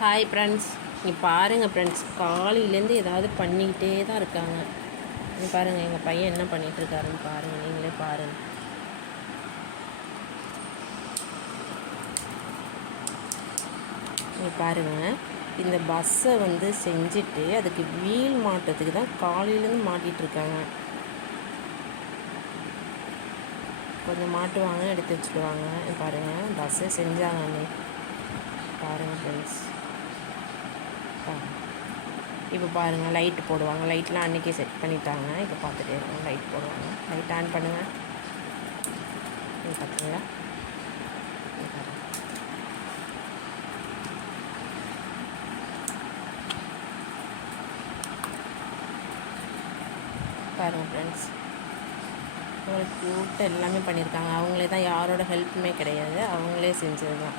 Hi friends, நீ பாருங்கள் friends, காலையிலேருந்து ஏதாவது பண்ணிக்கிட்டே தான் இருக்காங்க. நீ பாருங்கள் எங்கள் பையன் என்ன பண்ணிகிட்ருக்காருன்னு பாருங்கள், நீங்களே பாருங்கள். நீ பாருங்கள், இந்த பஸ்ஸை செஞ்சுட்டு அதுக்கு வீல் மாட்டுறதுக்கு தான் காலையிலேருந்து மாட்டிகிட்ருக்காங்க. கொஞ்சம் மாட்டுவாங்க, எடுத்து வச்சுடுவாங்க. பாருங்கள், பஸ்ஸை செஞ்சாங்க. பாருங்கள் ஃப்ரெண்ட்ஸ், இப்போ பாருங்கள், லைட்டு போடுவாங்க. லைட்லாம் அன்றைக்கே செட் பண்ணிட்டாங்க. இப்போ பார்த்துட்டே இருக்கோம், லைட் போடுவாங்க. லைட் ஆன் பண்ணுங்கள். பார்த்தீங்களா? பாருங்கள் ஃப்ரெண்ட்ஸ், உங்களுக்கு க்யூட்டாக எல்லாமே பண்ணியிருக்காங்க. அவங்களே தான், யாரோட ஹெல்ப்புமே கிடையாது, அவங்களே செஞ்சது தான்.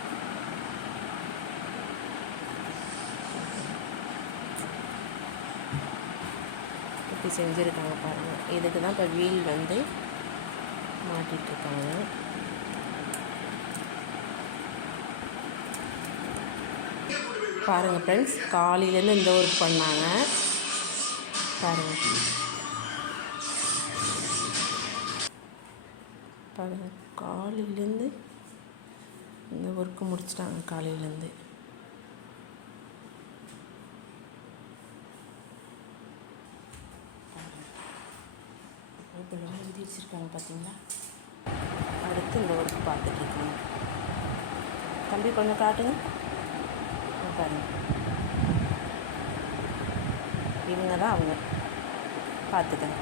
இப்படி செஞ்சுருக்காங்க பாருங்கள். இதுக்கு தான் இப்போ வீல் மாட்டிகிட்ருக்காங்க. பாருங்கள் ஃப்ரெண்ட்ஸ், காலையிலேருந்து இந்த ஒர்க் பண்ணாங்க. பாருங்கள் பாருங்கள், காலையிலேருந்து இந்த ஒர்க்கு முடிச்சிட்டாங்க. காலையிலேருந்து இப்படிலாம் எழுதி வச்சுருக்காங்க பார்த்தீங்களா. அடுத்து இந்த ஒர்க்கு பார்த்துட்ருக்காங்க. தம்பி கொஞ்சம் காட்டுங்க. பாருங்க, இவங்க தான் அவங்க. பார்த்துக்கங்க.